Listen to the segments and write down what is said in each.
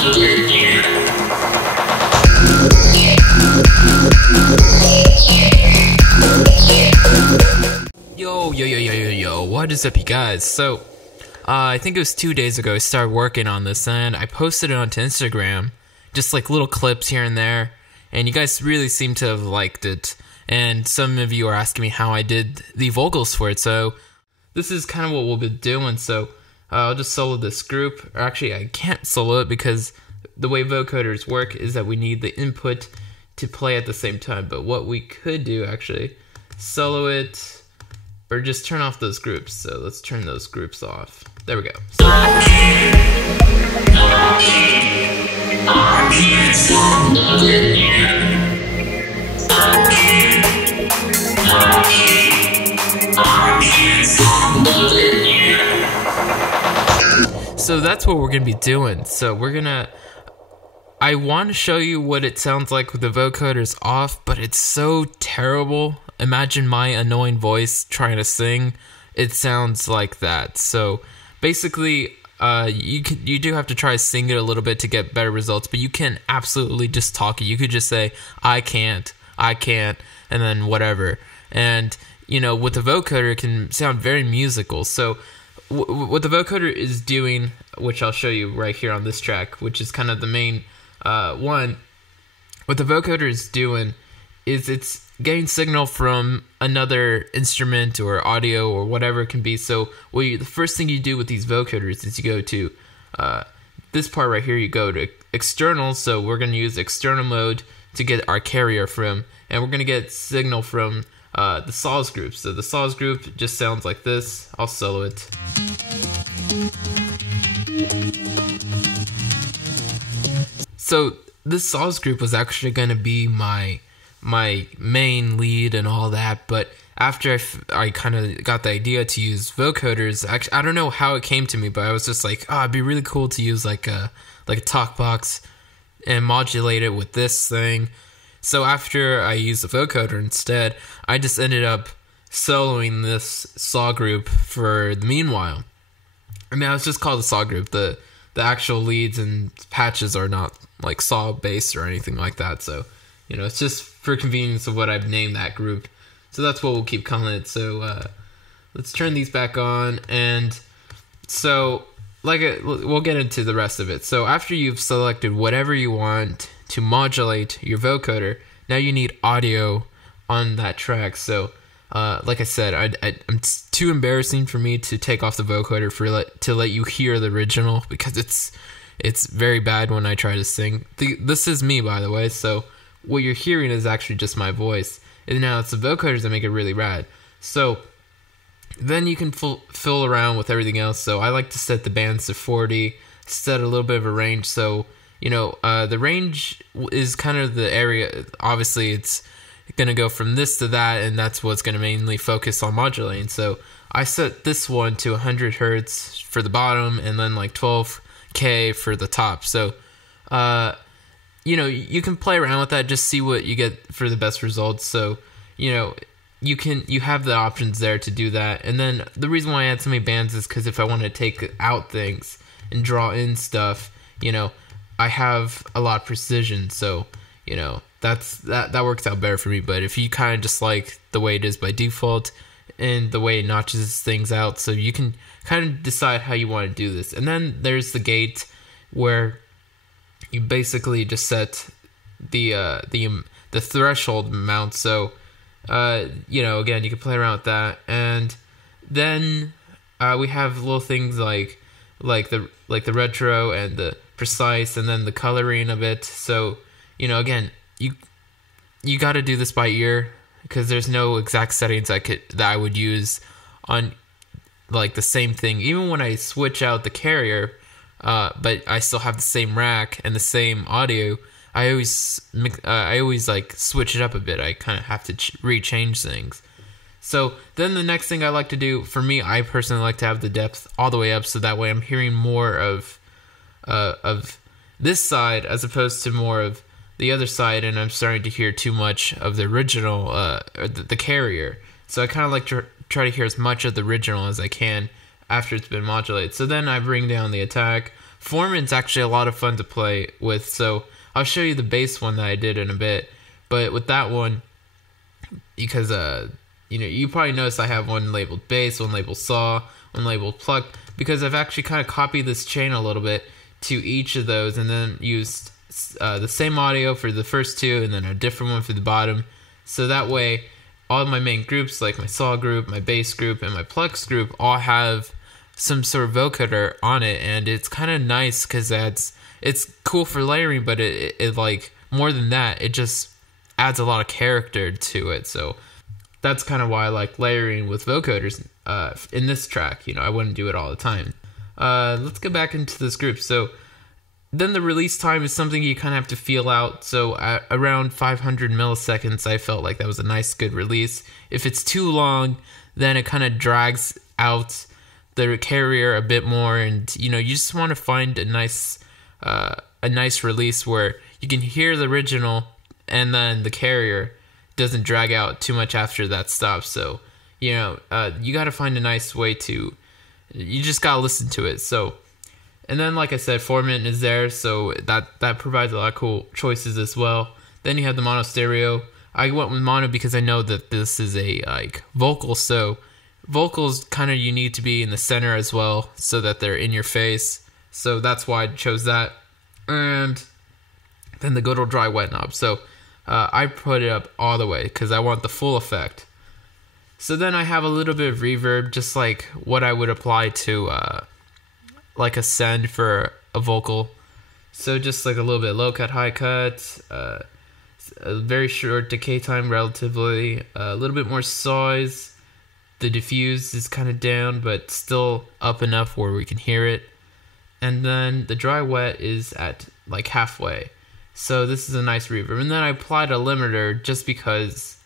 Yo, what is up, you guys? So, I think it was 2 days ago I started working on this, and I posted it onto Instagram, just like little clips here and there, and you guys really seem to have liked it, and some of you are asking me how I did the vocals for it, so this is kind of what we'll be doing. So, I'll just solo this group, or actually I can't solo it because the way vocoders work is that we need the input to play at the same time, but what we could do, actually, solo it, or just turn off those groups. So let's turn those groups off. There we go. So that's what we're gonna be doing. So I want to show you what it sounds like with the vocoders off, but it's so terrible. Imagine my annoying voice trying to sing. It sounds like that. So basically, you do have to try to sing it a little bit to get better results, but you can absolutely just talk it. You could just say, I can't, and then whatever. And, you know, with the vocoder, it can sound very musical. So what the vocoder is doing, which I'll show you right here on this track, which is kind of the main one, what the vocoder is doing is it's getting signal from another instrument or audio or whatever it can be. So the first thing you do with these vocoders is you go to this part right here, you go to external. So we're going to use external mode to get our carrier from, and we're going to get signal from the saws group. So the saws group just sounds like this. I'll solo it. So this saws group was actually going to be my main lead and all that, but after I kind of got the idea to use vocoders, actually, I don't know how it came to me, but I was just like, oh, it'd be really cool to use like a talk box and modulate it with this thing. So after I used the vocoder instead, I just ended up soloing this saw group for the meanwhile. I mean, it's just called the saw group. The actual leads and patches are not like saw based or anything like that, so you know, it's just for convenience of what I've named that group. So that's what we'll keep calling it. So let's turn these back on, and so we'll get into the rest of it. So after you've selected whatever you want to modulate your vocoder, now you need audio on that track. So like I said, it's too embarrassing for me to take off the vocoder to let you hear the original, because it's very bad when I try to sing. This is me, by the way, so what you're hearing is actually just my voice. And now it's the vocoders that make it really rad. So then you can fill around with everything else. So I like to set the bands to 40, set a little bit of a range. So, you know, the range is kind of the area. Obviously, it's going to go from this to that, and that's what's going to mainly focus on modulating. So I set this one to 100 hertz for the bottom, and then like 12K for the top. So, you know, you can play around with that, just see what you get for the best results. So, you know, you have the options there to do that. And then the reason why I add so many bands is because if I want to take out things and draw in stuff, you know, I have a lot of precision. So, you know, that works out better for me. But if you kind of just like the way it is by default and the way it notches things out, so you can kind of decide how you want to do this. And then there's the gate, where you basically just set the threshold amount. So you know, again, you can play around with that. And then we have little things like the retro and the precise, and then the coloring of it. So, you know, again, you got to do this by ear, because there's no exact settings that I would use on like the same thing. Even when I switch out the carrier, but I still have the same rack and the same audio, I always like switch it up a bit. I kind of have to rechange things. So then the next thing I like to do, for me, I personally like to have the depth all the way up, so that way I'm hearing more of this side as opposed to more of the other side, and I'm starting to hear too much of the original, the carrier. So I kind of like to try to hear as much of the original as I can after it's been modulated. So then I bring down the attack. Forman's actually a lot of fun to play with, so I'll show you the bass one that I did in a bit. But with that one, because you probably noticed I have one labeled bass, one labeled saw, one labeled pluck, because I've actually kind of copied this chain a little bit to each of those, and then used the same audio for the first two, and then a different one for the bottom. So that way, all of my main groups, like my saw group, my bass group, and my plucks group, all have some sort of vocoder on it, and it's kind of nice because it's cool for layering, but it like more than that, it just adds a lot of character to it. So that's kind of why I like layering with vocoders in this track. I wouldn't do it all the time. Let's go back into this group. So then the release time is something you kind of have to feel out. So at around 500 milliseconds, I felt like that was a nice, good release. If it's too long, then it kind of drags out the carrier a bit more, and you just want to find a nice release where you can hear the original, and then the carrier doesn't drag out too much after that stops. So you got to find a nice way to. You just gotta listen to it. So. And then, like I said, Forman is there, so that provides a lot of cool choices as well. Then you have the mono stereo. I went with mono because I know that this is a vocal, so vocals kind of you need to be in the center as well, so that they're in your face. So that's why I chose that. And then the good old dry wet knob. So I put it up all the way because I want the full effect. So then I have a little bit of reverb, just like what I would apply to like a send for a vocal. So just like a little bit low cut, high cut, a very short decay time relatively, a little bit more size. The diffuse is kind of down, but still up enough where we can hear it. And then the dry wet is at like halfway. So this is a nice reverb. And then I applied a limiter just because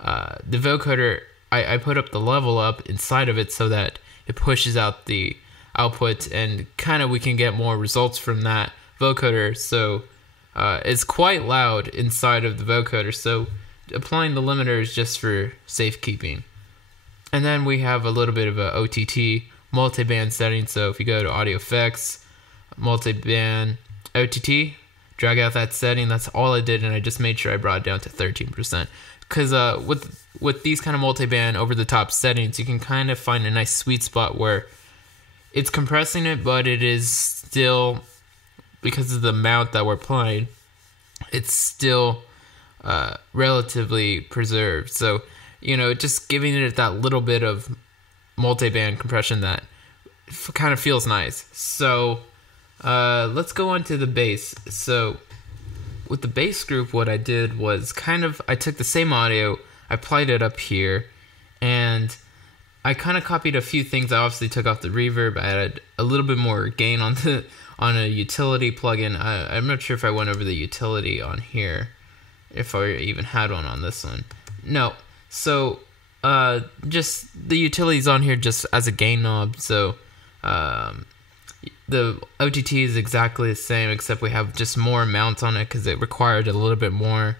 the vocoder, I put up the level up inside of it so that it pushes out the output, and kind of we can get more results from that vocoder. So it's quite loud inside of the vocoder, so applying the limiter is just for safekeeping. And then we have a little bit of a OTT multi-band setting. So if you go to audio effects, multi-band OTT, drag out that setting. That's all I did, and I just made sure I brought it down to 13%, because with these kind of multi-band over the top settings, you can kind of find a nice sweet spot where it's compressing it, but it is still, because of the amount that we're playing, it's still relatively preserved. So, just giving it that little bit of multi-band compression that kind of feels nice. So, let's go on to the bass. So, with the bass group, what I did was I took the same audio, I applied it up here, and I kind of copied a few things. I obviously took off the reverb. I added a little bit more gain on a utility plugin. I'm not sure if I went over the utility on here, if I even had one on this one. No. So just the utility's on here just as a gain knob. So the OTT is exactly the same, except we have just more amounts on it because it required a little bit more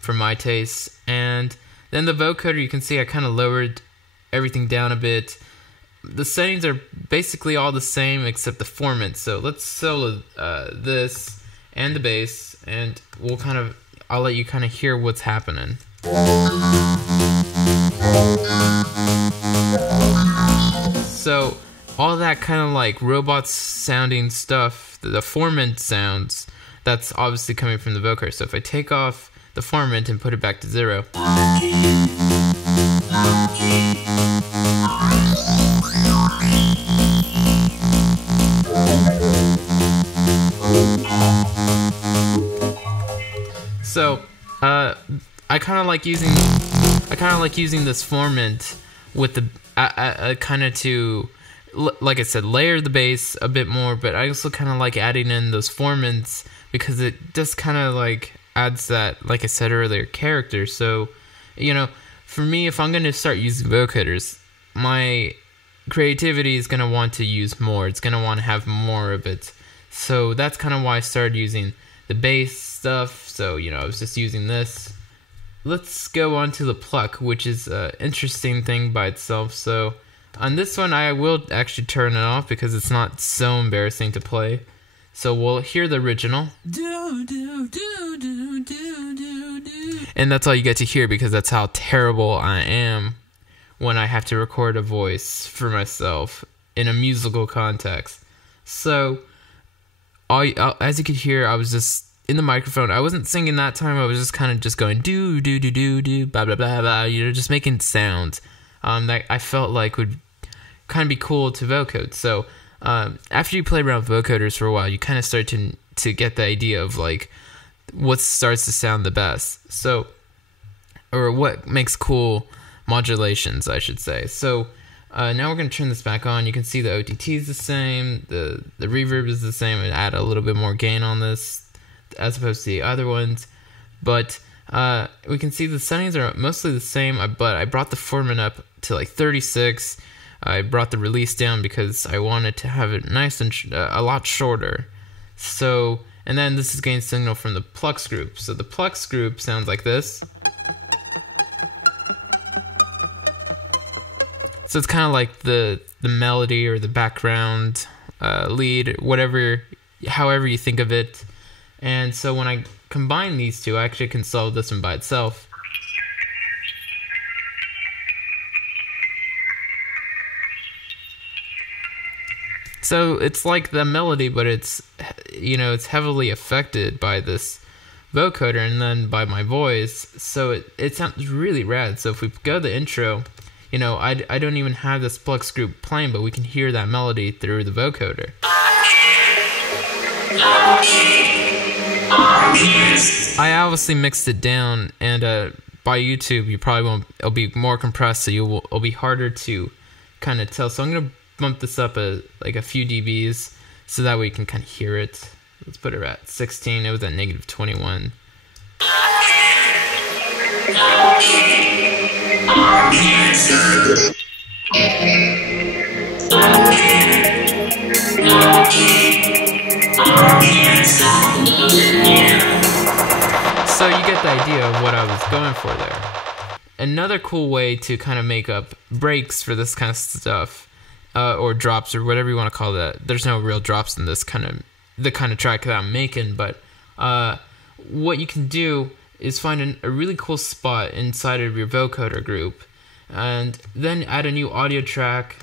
for my taste. And then the vocoder, you can see I kind of lowered everything down a bit. The settings are basically all the same except the format. So let's solo this and the bass, and I'll let you kind of hear what's happening. So all that kind of like robot sounding stuff, the formant sounds, that's obviously coming from the vocoder. So if I take off the formant and put it back to 0, so I kind of like using this formant with the kind of to, like I said, layer the bass a bit more, but I also kind of like adding in those formants because it just kind of like adds that, like I said earlier, character. So for me, if I'm going to start using vocoders, my creativity is going to want to use more. It's going to want to have more of it. So that's kind of why I started using the bass stuff. So, I was just using this. Let's go on to the pluck, which is an interesting thing by itself. So On this one, I will actually turn it off because it's not so embarrassing to play. So we'll hear the original. And that's all you get to hear because that's how terrible I am when I have to record a voice for myself in a musical context. So, as you could hear, I was just in the microphone. I wasn't singing that time. I was just kind of just going do do do do do blah blah blah blah. You know, just making sounds that I felt like would kind of be cool to vocode. So after you play around with vocoders for a while, you kind of start to get the idea of like what starts to sound the best. So, or what makes cool modulations, I should say. So now we're going to turn this back on. You can see the OTT is the same, the reverb is the same, and add a little bit more gain on this as opposed to the other ones. But we can see the settings are mostly the same, but I brought the format up to like 36. I brought the release down because I wanted to have it nice and a lot shorter. So, and then this is gain signal from the Pluck group. So the Pluck group sounds like this. So it's kind of like the melody or the background lead, however you think of it. And so when I combine these two, I actually can solve this one by itself. So it's like the melody, but it's, you know, it's heavily affected by this vocoder and then by my voice. So it sounds really rad. So if we go to the intro, you know, I don't even have this Pluck group playing, but we can hear that melody through the vocoder. I obviously mixed it down, and by YouTube, you probably won't. It'll be more compressed, so it'll be harder to kind of tell. So I'm gonna bump this up like a few dBs, so that way you can kind of hear it. Let's put it at 16. It was at -21. So you get the idea of what I was going for there. Another cool way to kind of make up breaks for this kind of stuff, or drops, or whatever you want to call that. There's no real drops in the kind of track that I'm making, but what you can do is find a really cool spot inside of your vocoder group, and then add a new audio track,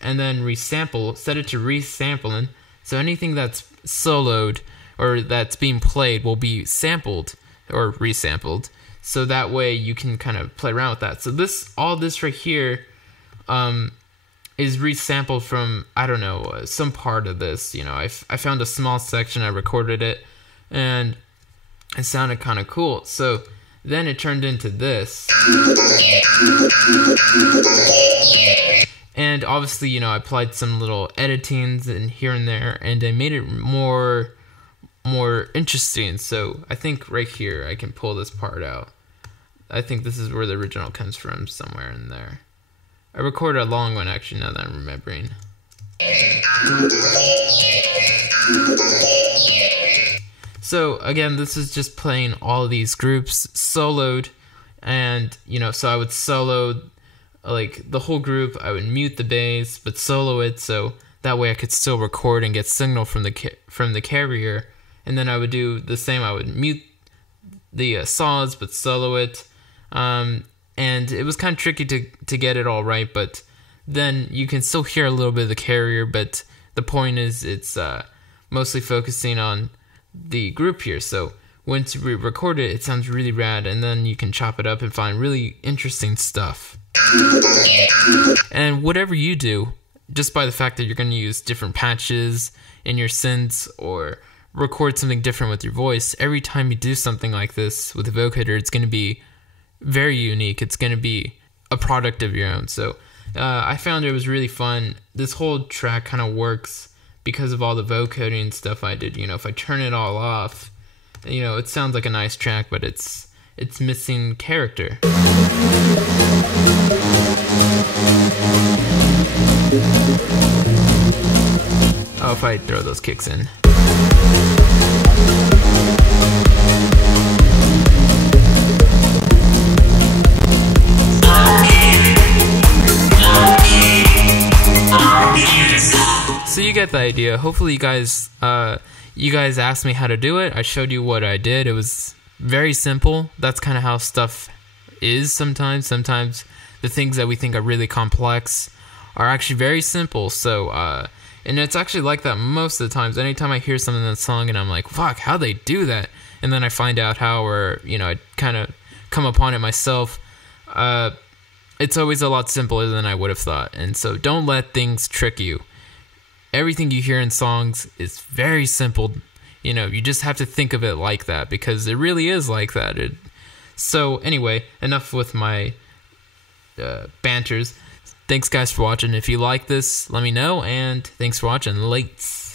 and then set it to resampling. So anything that's soloed or that's being played will be sampled or resampled. So that way you can kind of play around with that. So all this right here is resampled from, I don't know, some part of this. You know, I found a small section, I recorded it, and it sounded kind of cool. So then it turned into this. And obviously, you know, I applied some little editings and here and there, and I made it more interesting. So I think right here I can pull this part out. I think this is where the original comes from, somewhere in there. I recorded a long one, actually, now that I'm remembering. So again, this is just playing all of these groups soloed, and you know, so I would solo like the whole group. I would mute the bass, but solo it, so that way I could still record and get signal from the carrier. And then I would do the same. I would mute the saws, but solo it. And it was kind of tricky to get it all right, but then you can still hear a little bit of the carrier. But the point is, it's mostly focusing on the group here. So once we record it, it sounds really rad, and then you can chop it up and find really interesting stuff. And whatever you do, just by the fact that you're going to use different patches in your synths or record something different with your voice, every time you do something like this with a vocoder, it's going to be very unique. It's going to be a product of your own. So I found it was really fun. This whole track kind of works because of all the vocoding stuff I did. You know, if I turn it all off, you know, it sounds like a nice track, but it's missing character. Oh, if I throw those kicks in. you get the idea. Hopefully you guys asked me how to do it. I showed you what I did. It was very simple. That's kind of how stuff is sometimes. Sometimes the things that we think are really complex are actually very simple. So, and it's actually like that most of the times. Anytime I hear something in that song and I'm like, fuck, how'd they do that? And then I find out how, or, I kind of come upon it myself. It's always a lot simpler than I would have thought. And so don't let things trick you. Everything you hear in songs is very simple. You just have to think of it like that, because it really is like that. So anyway, enough with my banters. Thanks guys for watching. If you like this, let me know, and thanks for watching. Lates.